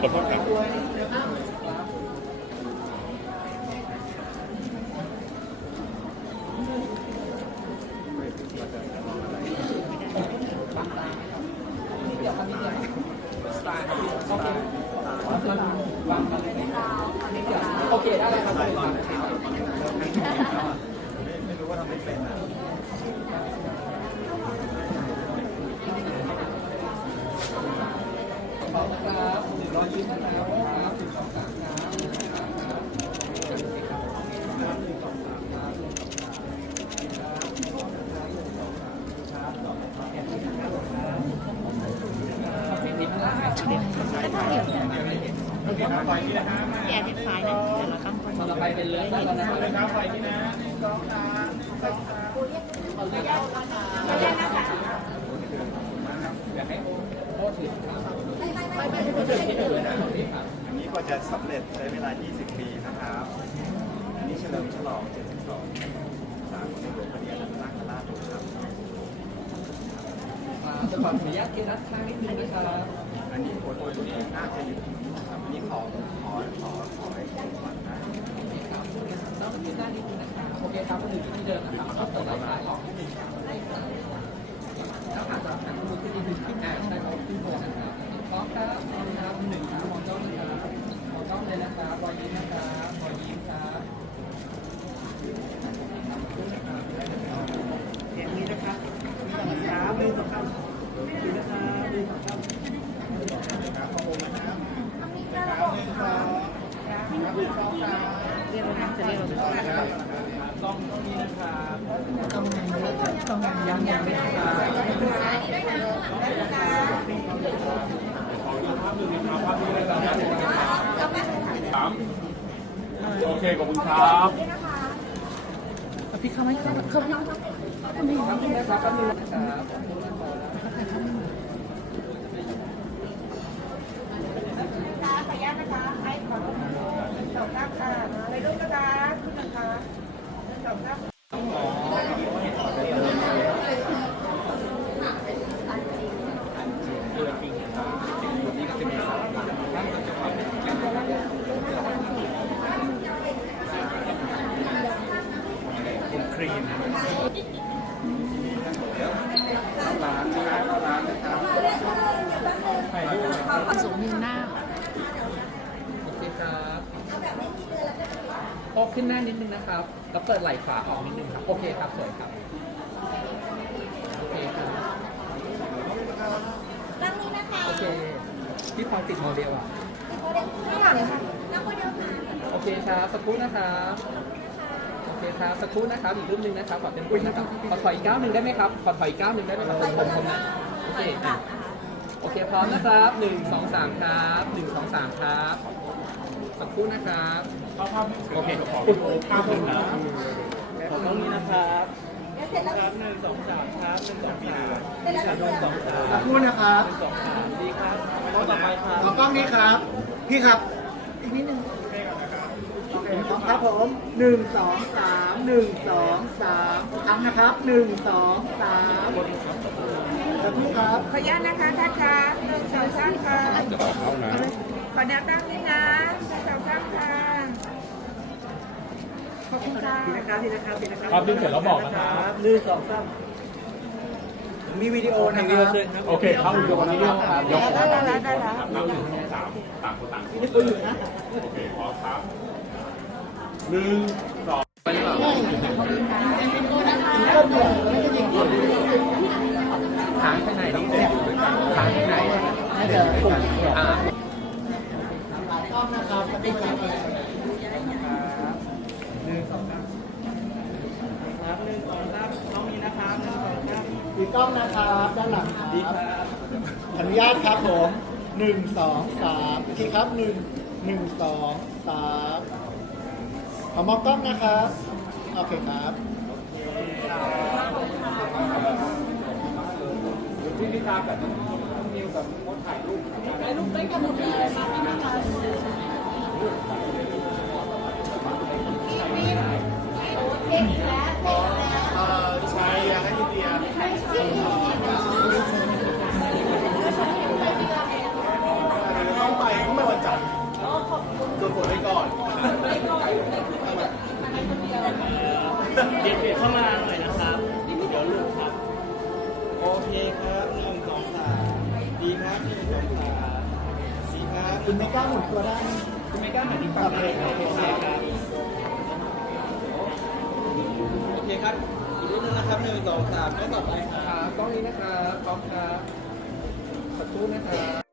ขอโทษครับอเคได้เลยครับไม่รู้ว่าทำไม่เป็นอะ หนึ่งร้อยชิ้นนะครับครับหนึ่งสองสามครับพี่ติ๊กนะแย่เป็นไฟล์นะเดี๋ยวเราต้องต่อไปเป็นเลือดแล้วนะครับอันนี้ก็ จะสำเร็จใช้เวลา 20 ปีนะครับอันนี้เฉลิมฉลอง 72 สามในหลวงพระเดียรนาคราชครับจะขออนุญาตกินนัดข้างนิดนึงนะครับอันนี้โอ้โหน่าจะอยู่ครับอันนี้ขอขอขอขอให้คุณก่อนนะต้องกินหน้านิดนึงนะครับโอเคครับคนอื่นที่เดิมนะครับเอาตัวไหนออกแล้วอาจจะหันมือขึ้นนิดนึงขึ้นได้ใช่ครับขึ้นโบนะครับพร้อมครับพร้อมครับหนึ่งครับมองจ้องนะครับมองจ้องเลยนะครับรอยยิ้มนะครับรอยยิ้มครับ อย่างนี้นะครับสามหนึ่งสองสามสี่นะครับหนึ่งสองสาม เรียกว่าจะเรียกว่าต้องต้องนี้นะครับต้องงานเยอะต้องงานยังยังไม่ได้ครับโอเคขอบคุณครับพี่เข้าไหมเข้าเข้าไหมครับ นี่นะครับก็มีนะครับขออนุญาตนะคะให้ขอรูปหนึ่งสองสามค่ะในรูปนะคะขึ้นนะคะหนึ่งสองสามสูงหนึ่งหน้า โอเคครับ โอ้ขึ้นหน้านิดนึงนะครับ แล้วเปิดไหล่ขวาออกนิดนึงครับ โอเคครับ สวยครับ โอเคครับตั้งนี้นะคะโอเคพี่พอติดโมเดลอะ ข้างหลังค่ะนักโมเดลค่ะโอเคครับ สักครู่นะครับ โอเคครับ สักครู่นะครับ อีกรูปหนึ่งนะครับ ขอเป็นรูปนะครับ ขอถอยอีกก้าวหนึ่งได้ไหมครับ ขอถอยอีกก้าวหนึ่งได้ไหมครับผมผมผมนะโอเคอะโอเค พร้อมนะครับหนึ่งสองสามครับหนึ่งสองสามครับ สักครู่นะครับโอเคขอบคุณภาพหนึ่งนะขอตรงนี้นะครับเสร็จแล้วครับหนึ่งสองสามครับหนึ่งสองสามเสร็จแล้วหนึ่งสองสามขอบคุณนะครับสองสามดีครับต้องต่อไปครับขอกล้องนี้ครับ พี่ครับ อีกนิดนึงโอเคพร้อมครับผมหนึ่งสองสามหนึ่งสองสามครั้งนะครับหนึ่งสองสามขอบคุณครับ ขออนุญาตนะคะท่านคะหนึ่งสองสามค่ะ ขอแนวตั้งนี้นะหนึ่งสองสามค่ะขอบคุณค่ะดีนะครับดีนะครับดีนะครับภาพนิ่งเสร็จแล้วบอกนะครับ หนึ่งสองสามมีวิดีโอนะครับโอเคเข้าวิดีโอนี้ครับยกได้แล้วได้แล้วนับหนึ่งสองสามต่างคนต่างนี่ตัวอยู่นะโอเคพร้อมครับหนึ่งสองทางไปไหนต้องเนี่ยทางไปไหนน่าจะกลุ่มอ่าหลายกล้อง นะครับขอบคุณครับหนึ่งสองสามครับหนึ่งสองสามน้องมีนะครับหนึ่งสองสามอีกกล้องนะครับด้านหลังครับดีครับอนุญาตครับผมหนึ่งสองสามอีกทีครับหนึ่งหนึ่งสองสามขอมองกล้องนะครับโอเคครับที่นิทานแบบนิวกับมดถ่ายรูปใเด็กเด็กเข้ามาหน่อยนะครับเดี๋ยวลูกครับ โอเคครับหนึ่งสองสามดีครับหนึ่งสองสามสี่ครับคุณไม่กล้าหมุนตัวได้านคุณไม่กล้าหันอีกฝั่งเลยโอเคครับโอเคครับอีกนิดนึงนะครับหนึ่งสองสามก็ต่อไปครับกล้องนี้นะครับพร้อมครับสักครู่นะครับ